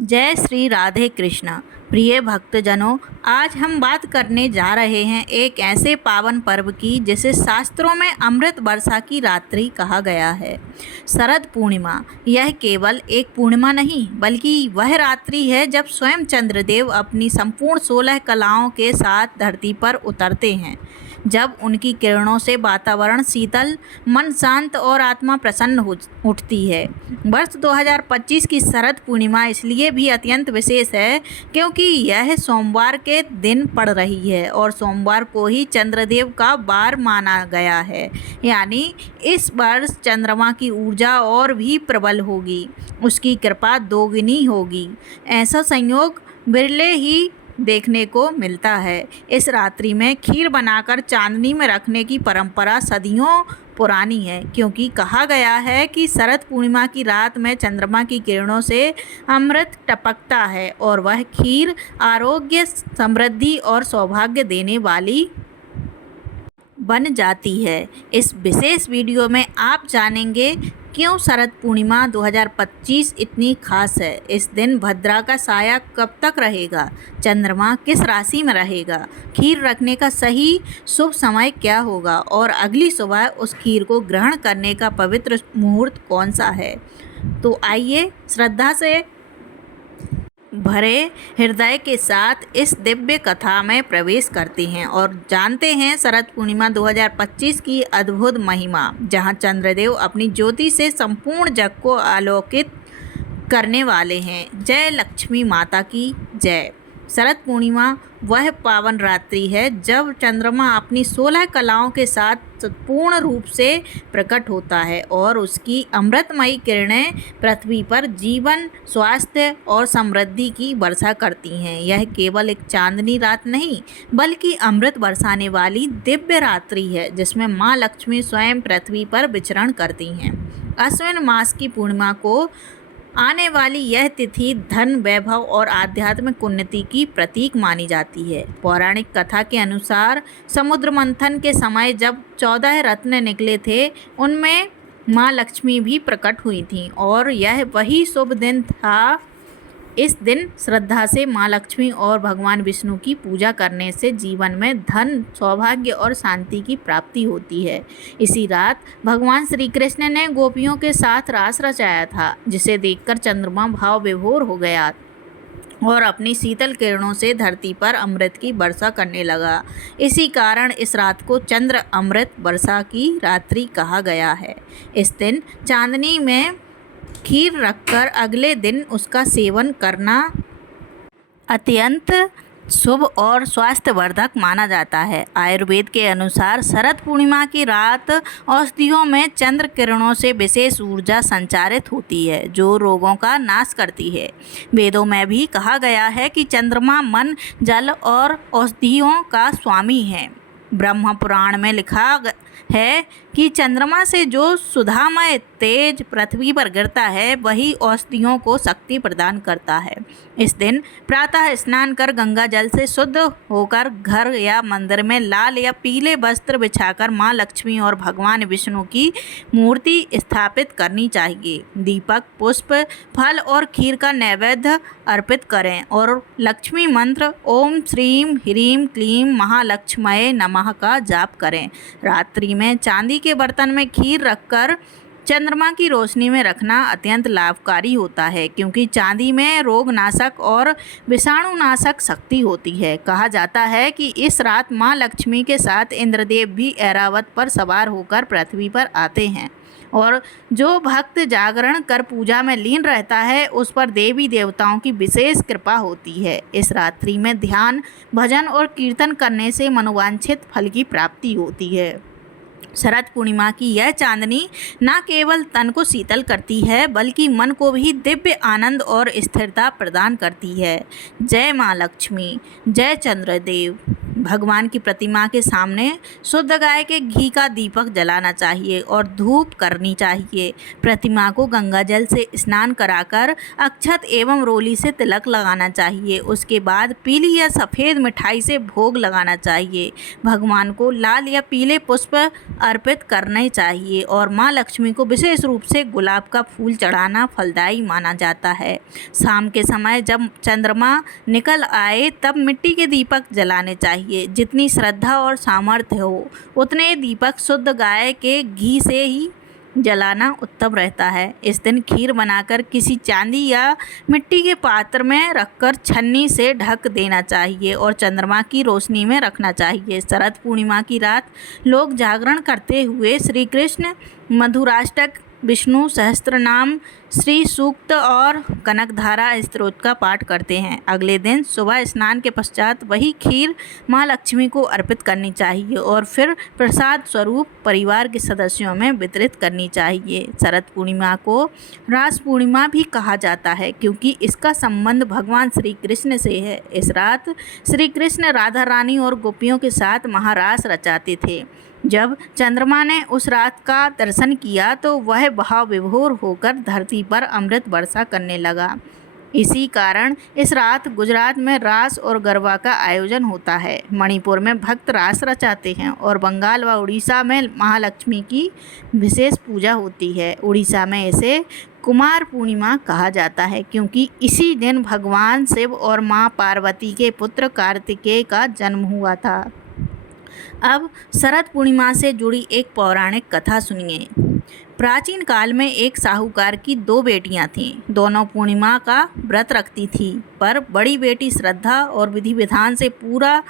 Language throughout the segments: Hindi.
जय श्री राधे कृष्ण। प्रिय भक्तजनों, आज हम बात करने जा रहे हैं एक ऐसे पावन पर्व की जिसे शास्त्रों में अमृत वर्षा की रात्रि कहा गया है, शरद पूर्णिमा। यह केवल एक पूर्णिमा नहीं बल्कि वह रात्रि है जब स्वयं चंद्रदेव अपनी संपूर्ण 16 कलाओं के साथ धरती पर उतरते हैं। जब उनकी किरणों से वातावरण शीतल, मन शांत और आत्मा प्रसन्न हो उठती है। वर्ष 2025 की शरद पूर्णिमा इसलिए भी अत्यंत विशेष है क्योंकि यह सोमवार के दिन पड़ रही है और सोमवार को ही चंद्रदेव का वार माना गया है। यानी इस वर्ष चंद्रमा की ऊर्जा और भी प्रबल होगी, उसकी कृपा दोगुनी होगी। ऐसा संयोग बिरले ही देखने को मिलता है। इस रात्रि में खीर बनाकर चांदनी में रखने की परंपरा सदियों पुरानी है, क्योंकि कहा गया है कि शरद पूर्णिमा की रात में चंद्रमा की किरणों से अमृत टपकता है और वह खीर आरोग्य, समृद्धि और सौभाग्य देने वाली बन जाती है। इस विशेष वीडियो में आप जानेंगे क्यों शरद पूर्णिमा 2025 इतनी खास है। इस दिन भद्रा का साया कब तक रहेगा, चंद्रमा किस राशि में रहेगा, खीर रखने का सही शुभ समय क्या होगा और अगली सुबह उस खीर को ग्रहण करने का पवित्र मुहूर्त कौन सा है। तो आइए श्रद्धा से भरे हृदय के साथ इस दिव्य कथा में प्रवेश करते हैं और जानते हैं शरद पूर्णिमा 2025 की अद्भुत महिमा, जहां चंद्रदेव अपनी ज्योति से संपूर्ण जग को आलोकित करने वाले हैं। जय लक्ष्मी माता की जय। शरद पूर्णिमा वह पावन रात्रि है जब चंद्रमा अपनी 16 कलाओं के साथ पूर्ण रूप से प्रकट होता है और उसकी अमृतमयी किरणें पृथ्वी पर जीवन, स्वास्थ्य और समृद्धि की वर्षा करती हैं। यह केवल एक चांदनी रात नहीं बल्कि अमृत बरसाने वाली दिव्य रात्रि है जिसमें माँ लक्ष्मी स्वयं पृथ्वी पर विचरण करती हैं। अश्विन मास की पूर्णिमा को आने वाली यह तिथि धन, वैभव और आध्यात्मिक उन्नति की प्रतीक मानी जाती है। पौराणिक कथा के अनुसार समुद्र मंथन के समय जब 14 रत्न निकले थे, उनमें माँ लक्ष्मी भी प्रकट हुई थीं और यह वही शुभ दिन था। इस दिन श्रद्धा से माँ लक्ष्मी और भगवान विष्णु की पूजा करने से जीवन में धन, सौभाग्य और शांति की प्राप्ति होती है। इसी रात भगवान श्री कृष्ण ने गोपियों के साथ रास रचाया था, जिसे देखकर चंद्रमा भाव विभोर हो गया और अपनी शीतल किरणों से धरती पर अमृत की वर्षा करने लगा। इसी कारण इस रात को चंद्र अमृत वर्षा की रात्रि कहा गया है। इस दिन चांदनी में खीर रखकर अगले दिन उसका सेवन करना अत्यंत शुभ और स्वास्थ्यवर्धक माना जाता है। आयुर्वेद के अनुसार शरद पूर्णिमा की रात औषधियों में चंद्र किरणों से विशेष ऊर्जा संचारित होती है जो रोगों का नाश करती है। वेदों में भी कहा गया है कि चंद्रमा मन, जल और औषधियों का स्वामी है। ब्रह्म पुराण में लिखा है कि चंद्रमा से जो सुधामय तेज पृथ्वी पर गिरता है वही औषधियों को शक्ति प्रदान करता है। इस दिन प्रातः स्नान कर गंगा जल से शुद्ध होकर घर या मंदिर में लाल या पीले वस्त्र बिछाकर माँ लक्ष्मी और भगवान विष्णु की मूर्ति स्थापित करनी चाहिए। दीपक, पुष्प, फल और खीर का नैवेद्य अर्पित करें और लक्ष्मी मंत्र ओम श्रीम ह्रीम क्लीम महालक्ष्मये नमः का जाप करें। रात्रि में चांदी के बर्तन में खीर रखकर चंद्रमा की रोशनी में रखना अत्यंत लाभकारी होता है, क्योंकि चांदी में रोगनाशक और विषाणुनाशक शक्ति होती है। कहा जाता है कि इस रात माँ लक्ष्मी के साथ इंद्रदेव भी ऐरावत पर सवार होकर पृथ्वी पर आते हैं और जो भक्त जागरण कर पूजा में लीन रहता है उस पर देवी देवताओं की विशेष कृपा होती है। इस रात्रि में ध्यान, भजन और कीर्तन करने से मनोवांछित फल की प्राप्ति होती है। शरद पूर्णिमा की यह चांदनी न केवल तन को शीतल करती है बल्कि मन को भी दिव्य आनंद और स्थिरता प्रदान करती है। जय माँ लक्ष्मी, जय चंद्रदेव। भगवान की प्रतिमा के सामने शुद्ध गाय के घी का दीपक जलाना चाहिए और धूप करनी चाहिए। प्रतिमा को गंगा जल से स्नान कराकर अक्षत एवं रोली से तिलक लगाना चाहिए। उसके बाद पीली या सफ़ेद मिठाई से भोग लगाना चाहिए। भगवान को लाल या पीले पुष्प अर्पित करने चाहिए और माँ लक्ष्मी को विशेष रूप से गुलाब का फूल चढ़ाना फलदायी माना जाता है। शाम के समय जब चंद्रमा निकल आए तब मिट्टी के दीपक जलाने चाहिए। जितनी श्रद्धा और सामर्थ्य हो उतने दीपक शुद्ध गाय के घी से ही जलाना उत्तम रहता है। इस दिन खीर बनाकर किसी चांदी या मिट्टी के पात्र में रखकर छन्नी से ढक देना चाहिए और चंद्रमा की रोशनी में रखना चाहिए। शरद पूर्णिमा की रात लोग जागरण करते हुए श्री कृष्ण मधुराष्टक, विष्णु सहस्त्रनाम, श्री सूक्त और कनकधारा स्तोत्र का पाठ करते हैं। अगले दिन सुबह स्नान के पश्चात वही खीर माँ लक्ष्मी को अर्पित करनी चाहिए और फिर प्रसाद स्वरूप परिवार के सदस्यों में वितरित करनी चाहिए। शरद पूर्णिमा को रास पूर्णिमा भी कहा जाता है क्योंकि इसका संबंध भगवान श्री कृष्ण से है। इस रात श्री कृष्ण राधा रानी और गोपियों के साथ महारास रचाते थे। जब चंद्रमा ने उस रात का दर्शन किया तो वह भाव विभोर होकर धरती पर अमृत वर्षा करने लगा। इसी कारण इस रात गुजरात में रास और गरबा का आयोजन होता है। मणिपुर में भक्त रास रचाते हैं और बंगाल व उड़ीसा में महालक्ष्मी की विशेष पूजा होती है। उड़ीसा में इसे कुमार पूर्णिमा कहा जाता है क्योंकि इसी दिन भगवान शिव और माँ पार्वती के पुत्र कार्तिकेय का जन्म हुआ था। अब शरद पूर्णिमा से जुड़ी एक पौराणिक कथा सुनिए। प्राचीन काल में एक साहूकार की 2 बेटियां थीं। दोनों पूर्णिमा का व्रत रखती थीं, पर बड़ी बेटी श्रद्धा और विधि विधान से पूरा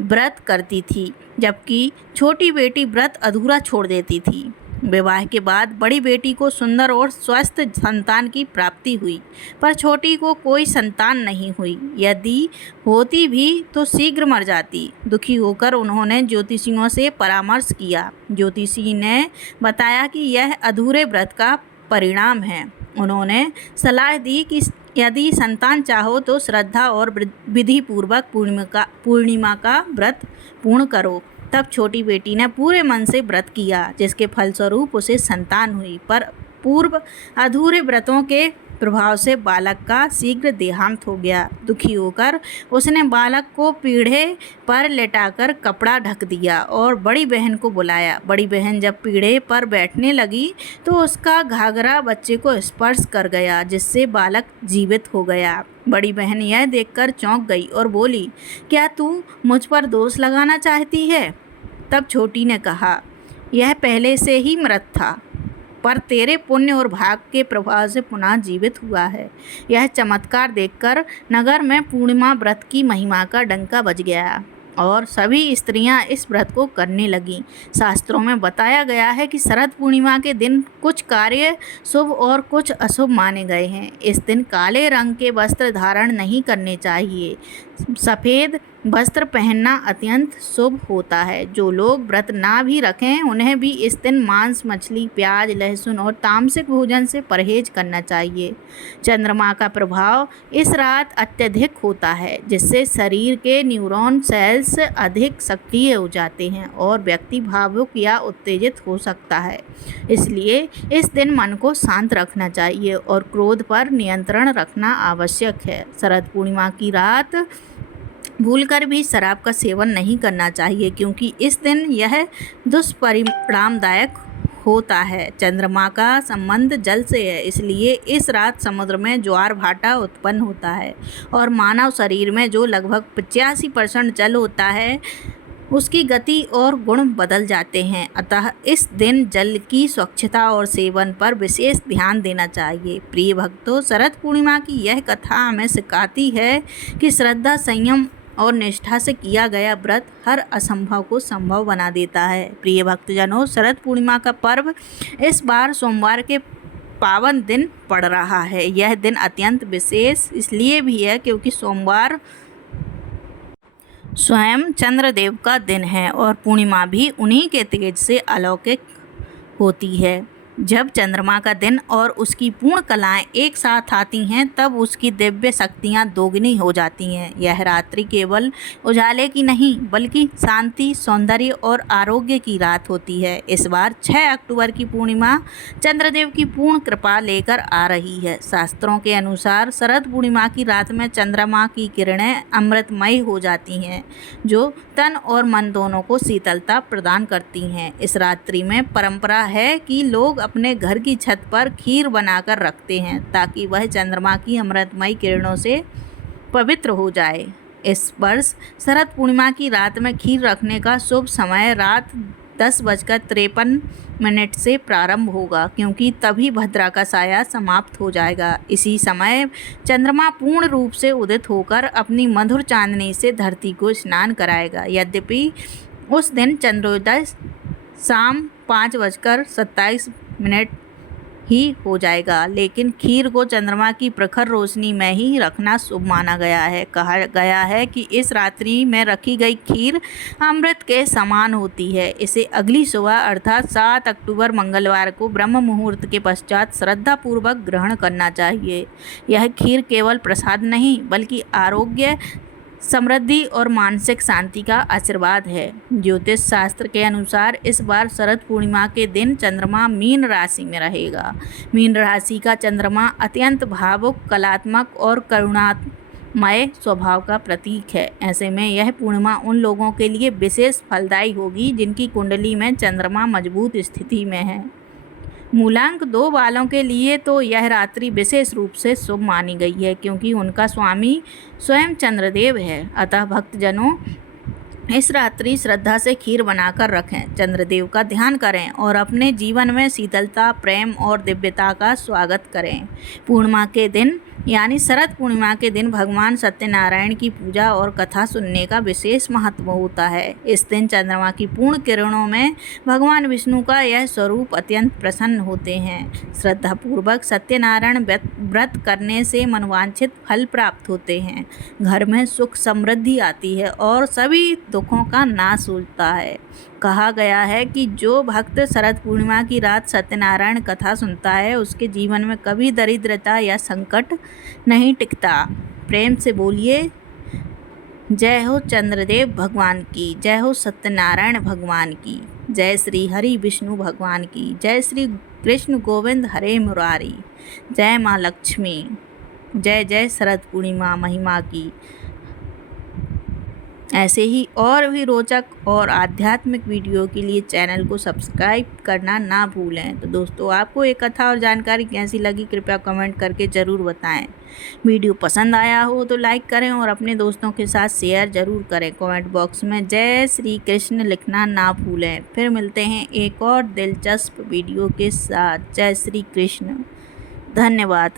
व्रत करती थी, जबकि छोटी बेटी व्रत अधूरा छोड़ देती थी। विवाह के बाद बड़ी बेटी को सुंदर और स्वस्थ संतान की प्राप्ति हुई, पर छोटी को कोई संतान नहीं हुई। यदि होती भी तो शीघ्र मर जाती। दुखी होकर उन्होंने ज्योतिषियों से परामर्श किया। ज्योतिषी ने बताया कि यह अधूरे व्रत का परिणाम है। उन्होंने सलाह दी कि यदि संतान चाहो तो श्रद्धा और विधि पूर्वक पूर्णिमा का व्रत पूर्ण करो। तब छोटी बेटी ने पूरे मन से व्रत किया, जिसके फलस्वरूप उसे संतान हुई, पर पूर्व अधूरे व्रतों के प्रभाव से बालक का शीघ्र देहांत हो गया। दुखी होकर उसने बालक को पीढ़े पर लेटाकर कपड़ा ढक दिया और बड़ी बहन को बुलाया। बड़ी बहन जब पीढ़े पर बैठने लगी तो उसका घाघरा बच्चे को स्पर्श कर गया, जिससे बालक जीवित हो गया। बड़ी बहन यह देखकर चौंक गई और बोली, क्या तू मुझ पर दोष लगाना चाहती है? तब छोटी ने कहा, यह पहले से ही मृत था, पर तेरे पुण्य और भाग के प्रभाव से पुनः जीवित हुआ है। यह चमत्कार देखकर नगर में पूर्णिमा व्रत की महिमा का डंका बज गया और सभी स्त्रियां इस व्रत को करने लगीं। शास्त्रों में बताया गया है कि शरद पूर्णिमा के दिन कुछ कार्य शुभ और कुछ अशुभ माने गए हैं। इस दिन काले रंग के वस्त्र धारण नहीं करने चाहिए। सफ़ेद वस्त्र पहनना अत्यंत शुभ होता है। जो लोग व्रत ना भी रखें उन्हें भी इस दिन मांस, मछली, प्याज, लहसुन और तामसिक भोजन से परहेज करना चाहिए। चंद्रमा का प्रभाव इस रात अत्यधिक होता है, जिससे शरीर के न्यूरॉन सेल्स अधिक सक्रिय हो जाते हैं और व्यक्ति भावुक या उत्तेजित हो सकता है। इसलिए इस दिन मन को शांत रखना चाहिए और क्रोध पर नियंत्रण रखना आवश्यक है। शरद पूर्णिमा की रात भूलकर भी शराब का सेवन नहीं करना चाहिए क्योंकि इस दिन यह दुष्परिणामदायक होता है। चंद्रमा का संबंध जल से है, इसलिए इस रात समुद्र में ज्वार भाटा उत्पन्न होता है और मानव शरीर में जो लगभग 85% जल होता है उसकी गति और गुण बदल जाते हैं। अतः इस दिन जल की स्वच्छता और सेवन पर विशेष ध्यान देना चाहिए। प्रिय भक्तों, शरद पूर्णिमा की यह कथा हमें सिखाती है कि श्रद्धा, संयम और निष्ठा से किया गया व्रत हर असंभव को संभव बना देता है। प्रिय भक्तजनों, शरद पूर्णिमा का पर्व इस बार सोमवार के पावन दिन पड़ रहा है। यह दिन अत्यंत विशेष इसलिए भी है क्योंकि सोमवार स्वयं चंद्रदेव का दिन है और पूर्णिमा भी उन्हीं के तेज से अलौकिक होती है। जब चंद्रमा का दिन और उसकी पूर्ण कलाएं एक साथ आती हैं तब उसकी दिव्य शक्तियां दोगुनी हो जाती हैं। यह रात्रि केवल उजाले की नहीं बल्कि शांति, सौंदर्य और आरोग्य की रात होती है। इस बार 6 अक्टूबर की पूर्णिमा चंद्रदेव की पूर्ण कृपा लेकर आ रही है। शास्त्रों के अनुसार शरद पूर्णिमा की रात में चंद्रमा की किरणें अमृतमयी हो जाती हैं, जो तन और मन दोनों को शीतलता प्रदान करती हैं। इस रात्रि में परंपरा है कि लोग अपने घर की छत पर खीर बनाकर रखते हैं ताकि वह चंद्रमा की अमृतमयी किरणों से पवित्र हो जाए। इस वर्ष शरद पूर्णिमा की रात में खीर रखने का शुभ समय रात 10:53 से प्रारंभ होगा, क्योंकि तभी भद्रा का साया समाप्त हो जाएगा। इसी समय चंद्रमा पूर्ण रूप से उदित होकर अपनी मधुर चांदनी से धरती को स्नान कराएगा। यद्यपि उस दिन चंद्रोदय शाम 5:27 ही हो जाएगा, लेकिन खीर को चंद्रमा की प्रखर रोशनी में ही रखना शुभ माना गया है। कहा गया है कि इस रात्रि में रखी गई खीर अमृत के समान होती है। इसे अगली सुबह अर्थात 7 अक्टूबर मंगलवार को ब्रह्म मुहूर्त के पश्चात श्रद्धापूर्वक ग्रहण करना चाहिए। यह खीर केवल प्रसाद नहीं बल्कि आरोग्य, समृद्धि और मानसिक शांति का आशीर्वाद है। ज्योतिष शास्त्र के अनुसार इस बार शरद पूर्णिमा के दिन चंद्रमा मीन राशि में रहेगा। मीन राशि का चंद्रमा अत्यंत भावुक, कलात्मक और करुणामय स्वभाव का प्रतीक है। ऐसे में यह पूर्णिमा उन लोगों के लिए विशेष फलदायी होगी जिनकी कुंडली में चंद्रमा मजबूत स्थिति में है। मूलांक 2 वालों के लिए तो यह रात्रि विशेष रूप से शुभ मानी गई है, क्योंकि उनका स्वामी स्वयं चंद्रदेव है। अतः भक्तजनों इस रात्रि श्रद्धा से खीर बनाकर रखें, चंद्रदेव का ध्यान करें और अपने जीवन में शीतलता, प्रेम और दिव्यता का स्वागत करें। पूर्णिमा के दिन यानी शरद पूर्णिमा के दिन भगवान सत्यनारायण की पूजा और कथा सुनने का विशेष महत्व होता है। इस दिन चंद्रमा की पूर्ण किरणों में भगवान विष्णु का यह स्वरूप अत्यंत प्रसन्न होते हैं। श्रद्धापूर्वक सत्यनारायण व्रत करने से मनवांछित फल प्राप्त होते हैं, घर में सुख समृद्धि आती है और सभी दुखों का नाश होता है। कहा गया है कि जो भक्त शरद पूर्णिमा की रात सत्यनारायण कथा सुनता है उसके जीवन में कभी दरिद्रता या संकट नहीं टिकता। प्रेम से बोलिए, जय हो चंद्रदेव भगवान की, जय हो सत्यनारायण भगवान की, जय श्री हरि विष्णु भगवान की, जय श्री कृष्ण गोविंद हरे मुरारी, जय माँ लक्ष्मी, जय जय शरद पूर्णिमा महिमा की। ऐसे ही और भी रोचक और आध्यात्मिक वीडियो के लिए चैनल को सब्सक्राइब करना ना भूलें। तो दोस्तों, आपको ये कथा और जानकारी कैसी लगी कृपया कमेंट करके ज़रूर बताएं। वीडियो पसंद आया हो तो लाइक करें और अपने दोस्तों के साथ शेयर ज़रूर करें। कमेंट बॉक्स में जय श्री कृष्ण लिखना ना भूलें। फिर मिलते हैं एक और दिलचस्प वीडियो के साथ। जय श्री कृष्ण। धन्यवाद।